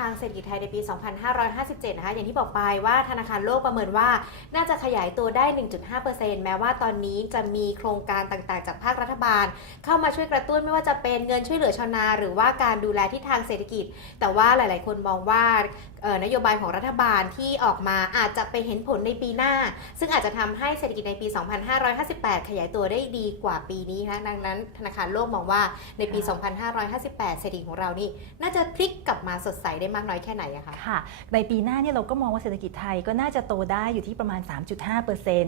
ทางเศรษฐกิจไทยในปี 2557 นะคะ อย่างที่บอกไปว่าธนาคารโลกประเมินว่าน่าจะขยายตัวได้ 1.5%แม้ว่าตอนนี้จะมีโครงการต่างๆ จากภาครัฐบาล เข้ามาช่วยกระตุ้นไม่ว่าจะเป็นเงินช่วยเหลือชาวนา หรือว่าการดูแลที่ทางเศรษฐกิจ แต่ว่าหลาย ๆ คนมองว่านโยบายของรัฐบาลที่ออกมาอาจจะไปเห็นผลในปีหน้า ซึ่งอาจจะทำให้เศรษฐกิจในปี 2558 ขยายตัวได้ดีกว่าปีนี้นะคะดังนั้น ธนาคารโลกมองว่าในปี 2558 เศรษฐกิจของเรานี่น่าจะพลิกกลับมาสดใสได้มากน้อยแค่ไหนอะคะค่ะ ในปีหน้าเนี่ยเราก็มองว่าเศรษฐกิจไทยก็น่าจะโตได้อยู่ที่ประมาณ 3.5%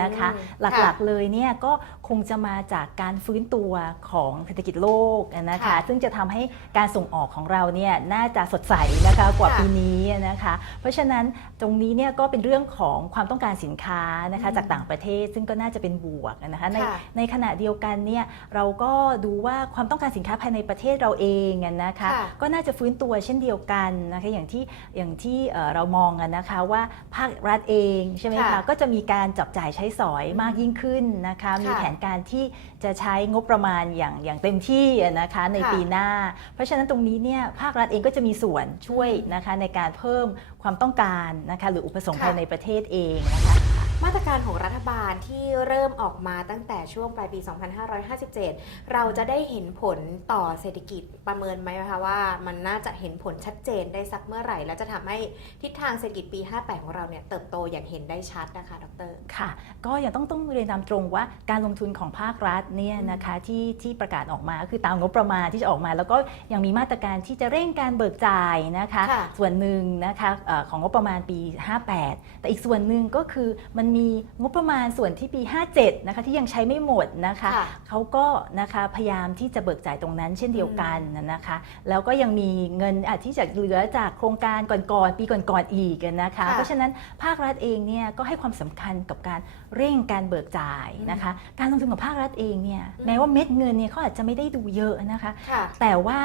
นะคะ หลักๆเลยเนี่ยก็คงจะมาจากการฟื้นตัวของเศรษฐกิจโลกนะคะค่ะซึ่งจะทำให้การส่งออกของเราเนี่ยน่าจะสดใสนะคะกว่าค่ะปีนี้นะคะ เพราะฉะนั้นตรงนี้เนี่ยก็เป็นเรื่องของความต้องการสินค้านะคะอืมจากต่างประเทศซึ่งก็น่าจะเป็นบวกนะคะในค่ะในขณะเดียวกันเนี่ยเราก็ดูว่าความต้องการสินค้าภายในประเทศเราเองอะนะคะค่ะก็น่าจะฟื้นตัวเช่นเดียวกันนะคะอย่างที่อย่างที่เอ่อเรามองกันนะคะว่าภาครัฐเองใช่ไหมค่ะคะก็จะมีการจับจ่ายใช้สอยมากยิ่งขึ้นนะคะมีค่ะแผนการที่จะใช้งบประมาณอย่างอย่างเต็มที่อะนะคะในค่ะปีหน้า เพราะฉะนั้นตรงนี้เนี่ยภาครัฐเองก็จะมีส่วนช่วยนะคะในการเพิ่มความต้องการนะคะหรืออุปสงค์ค่ะภายในประเทศเองนะคะ มาตรการของรัฐบาลที่เริ่มออกมาตั้งแต่ช่วงปลายปี 2557 เราจะได้เห็นผลต่อเศรษฐกิจประเมินไหมคะว่า มันน่าจะเห็นผลชัดเจนได้สักเมื่อไหร่ และจะทำให้ทิศทางเศรษฐกิจปี 58 ของเราเนี่ยเติบโตอย่างเห็นได้ชัดนะคะ ดร ค่ะ ก็ยังต้องต้องเรียนตามตรงว่าการลงทุนของภาครัฐเนี่ยอืมนะคะที่ที่ประกาศออกมาก็คือตามงบประมาณที่จะออกมา แล้วก็ยังมีมาตรการที่จะเร่งการเบิกจ่ายนะคะค่ะส่วนหนึ่งนะคะเออของงบประมาณปี 58 แต่อีกส่วนหนึ่งก็คือมันมีงบประมาณส่วนที่ปี 57 นะคะที่ยังใช้ไม่หมดนะคะค่ะเขาก็นะคะพยายามที่จะเบิกจ่ายตรงนั้นเช่นเดียวกันนะคะ แล้วก็ยังมีเงินอาจที่จะเหลือจากโครงการก่อนๆปีก่อนๆอีกนะคะ ค่ะ เพราะฉะนั้นภาครัฐเองเนี่ยก็ให้ความสำคัญกับการเร่งการเบิกจ่ายนะคะ การลงทุนของภาครัฐเองเนี่ยอืมแม้ว่าเม็ดเงินเนี่ยเขาอาจจะไม่ได้ดูเยอะนะคะ ค่ะ แต่ว่า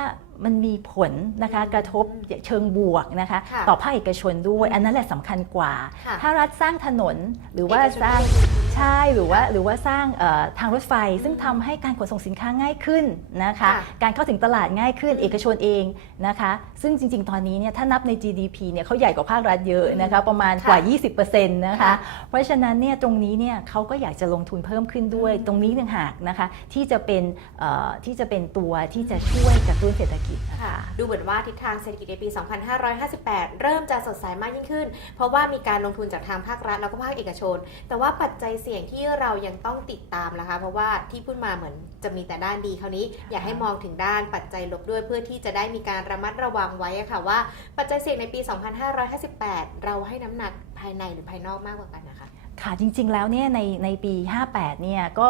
มันมีผลนะคะอืมกระทบเชิงบวกนะคะ ค่ะต่อภาคเอกชนด้วยอืมอันนั้นแหละสำคัญกว่า ค่ะ ถ้ารัฐสร้างถนนหรือว่าเอกชนสร้างลงทุนใช่หรือว่าหรือว่าสร้างเอ่อทางรถไฟ ซึ่งทำให้การขนส่งสินค้าง่ายขึ้นนะคะ ค่ะการเข้าถึงตลาดง่ายขึ้นอืมเอกชนเองนะคะ ซึ่งจริง ๆ ตอนนี้เนี่ยถ้านับใน GDP เนี่ยเขาใหญ่กว่าภาครัฐเยอะนะคะ ประมาณกว่า 20%นะคะ ค่ะเพราะฉะนั้นเนี่ยตรงนี้เนี่ยเขาก็อยากจะลงทุนเพิ่มขึ้นด้วยอืมตรงนี้ต่างหากนะคะ ที่จะเป็นเอ่อที่จะเป็นตัวที่จะช่วยกระตุ้นเศรษฐกิจนะคะค่ะ ดูเหมือนว่าทิศทางเศรษฐกิจในปี 2558 เริ่มจะสดใสมากยิ่งขึ้น เพราะว่ามีการลงทุนจากทางภาครัฐแล้วก็ภาคเอกชน แต่ว่าปัจจัยเสี่ยงที่เรายังต้องติดตามนะคะ เพราะว่าที่พูดมาเหมือนจะมีแต่ด้านดีคราวนี้ อยากให้มองถึงด้านปัจจัยลบด้วยเพื่อที่จะได้มีการระมัดระวังไว้อะค่ะว่าปัจจัยเสี่ยงในปี 2558 เราให้น้ำหนักภายในหรือภายนอกมากกว่ากันนะคะ ค่ะจริง ๆ แล้วเนี่ยในในปี 58 เนี่ยก็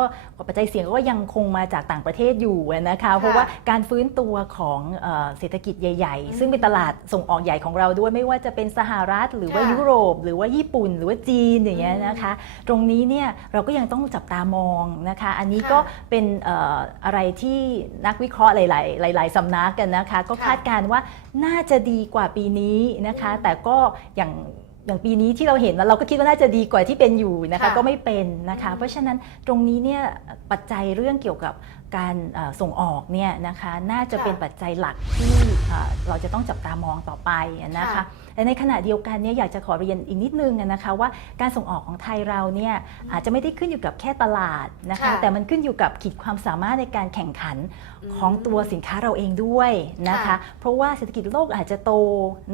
ปัจจัยเสี่ยงก็ยังคงมาจากต่างประเทศอยู่นะคะเพราะว่าการฟื้นตัวของเอ่อเศรษฐกิจใหญ่อืมๆซึ่งเป็นตลาดส่งออกใหญ่ของเราด้วยไม่ว่าจะเป็นสหรัฐ หรือว่าค่ะยุโรป หรือว่าญี่ปุ่น หรือว่าจีนอย่างเงี้ยนะคะ ตรงนี้เนี่ยเราก็ยังต้องจับตามองนะคะ อันนี้ค่ะก็เป็นเอ่ออะไรที่นักวิเคราะห์หลายๆหลาย ๆสำนักกันนะคะ ก็ค่ะ คาดการณ์ว่าน่าจะดีกว่าปีนี้นะคะอืมแต่ก็อย่าง อย่างปีนี้ที่เราเห็นแล้วเราก็คิดว่าน่าจะดีกว่าที่เป็นอยู่นะคะ ค่ะก็ไม่เป็นนะคะอืมเพราะฉะนั้นตรงนี้เนี่ยปัจจัยเรื่องเกี่ยวกับ การเอ่อส่งออกเนี่ยนะคะน่าจะค่ะเป็นปัจจัยหลักที่เอ่อเราจะต้องจับตามองต่อไปนะคะค่ะแต่ในขณะเดียวกันเนี่ยอยากจะขอเรียนอีกนิดนึงนะคะว่าการส่งออกของไทยเราเนี่ยอาจจะไม่ได้ขึ้นอยู่กับแค่ตลาดนะคะค่ะแต่มันขึ้นอยู่กับขีดความสามารถในการแข่งขันอืมของตัวสินค้าเราเองด้วยนะคะค่ะเพราะว่าเศรษฐกิจโลกอาจจะโต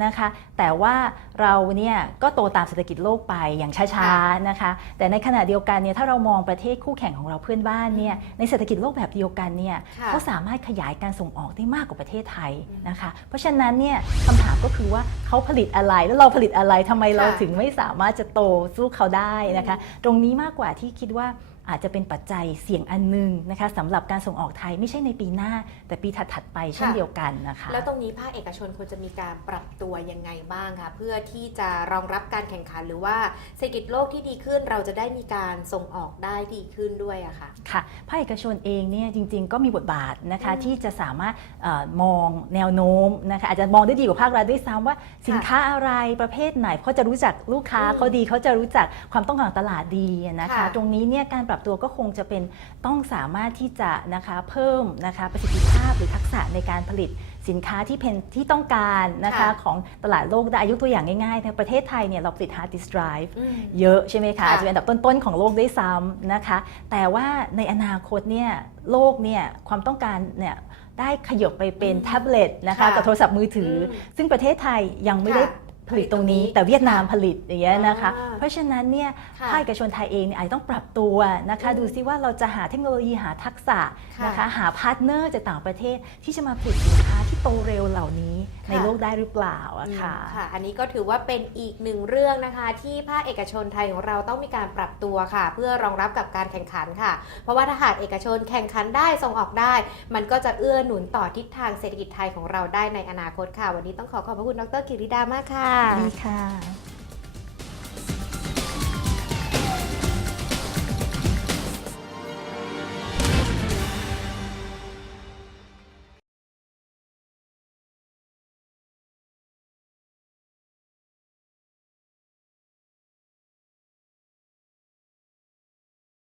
นะคะแต่ว่าเราเนี่ยก็โตตามเศรษฐกิจโลกไปอย่างช้าค่ะๆนะคะแต่ในขณะเดียวกันเนี่ยถ้าเรามองประเทศคู่แข่งของเราเพื่อนบ้านเนี่ยในเศรษฐกิจโลกแบบเดียวกันเนี่ยค่ะเขาสามารถขยายการส่งออกได้มากกว่าประเทศไทยอืมนะคะ เพราะฉะนั้นเนี่ยคำถามก็คือว่าเขาผลิตอะไรแล้วเราผลิตอะไรทำไมเราค่ะ ถึงไม่สามารถจะโตสู้เขาได้นะคะ ตรงนี้มากกว่าที่คิดว่า อาจจะเป็นปัจจัยเสี่ยงอันหนึงนะคะสำหรับการส่งออกไทยไม่ใช่ในปีหน้า แต่ปีถัดๆไปเช่นค่ะเดียวกันนะคะ แล้วตรงนี้ภาคเอกชนควรจะมีการปรับตัวยังไงบ้างคะเพื่อที่จะรองรับการแข่งขันหรือว่าเศรษฐกิจโลกที่ดีขึ้นเราจะได้มีการส่งออกได้ดีขึ้นด้วยอะค่ะค่ะภาคเอกชนเองเนี่ยจริง ๆ ก็มีบทบาทนะคะอืมที่จะสามารถเออมองแนวโน้มนะคะอาจจะมองได้ดีกว่าภาครัฐด้วยซ้ำว่าสินค้าอะไรประเภทไหนเขาจะรู้จักลูกค้าอืมเขาดีเขาจะรู้จักความต้องการของตลาดดีนะคะค่ะตรงนี้เนี่ยการปรับรับตัวก็คงจะเป็นต้องสามารถที่จะนะคะเพิ่มนะคะประสิทธิภาพหรือทักษะในการผลิตสินค้าที่เป็นที่ต้องการนะคะค่ะของตลาดโลกได้ยกตัวอย่างง่ายๆในประเทศไทยเนี่ยเราผลิต hard disk drive อืม เยอะใช่ไหมคะค่ะอาจจะเป็นอันดับต้นๆของโลกด้วยซ้ำนะคะ แต่ว่าในอนาคตเนี่ยโลกเนี่ยความต้องการเนี่ยได้ขยบไปเป็นอืมแท็บเล็ตนะคะค่ะกับโทรศัพท์มือถืออมซึ่งประเทศไทยยังไม่ได้ค่ะผลิตตรงนี้ ผลิตตรงนี้แต่เวียดนามผลิตอย่างเงี้ยนะคะ อ่าเพราะฉะนั้นเนี่ยค่ะภาคเอกชนไทยเองเนี่ยอาจจะต้องปรับตัวนะคะ อืมดูซิว่าเราจะหาเทคโนโลยีหาทักษะค่ะนะคะหาพาร์ทเนอร์จากต่างประเทศที่จะมาผลิตสินค้าที่โตเร็วเหล่านี้ในค่ะ โลกได้หรือเปล่าอะค่ะ อืมค่ะ อันนี้ก็ถือว่าเป็นอีกหนึ่งเรื่องนะคะ ที่ภาคเอกชนไทยของเราต้องมีการปรับตัวค่ะ เพื่อรองรับกับการแข่งขันค่ะ เพราะว่าถ้าหากเอกชนแข่งขันได้ส่งออกได้ มันก็จะเอื้อหนุนต่อทิศทางเศรษฐกิจไทยของเราได้ในอนาคตค่ะ วันนี้ต้องขอขอบพระคุณดรกิริดามากค่ะดีค่ะ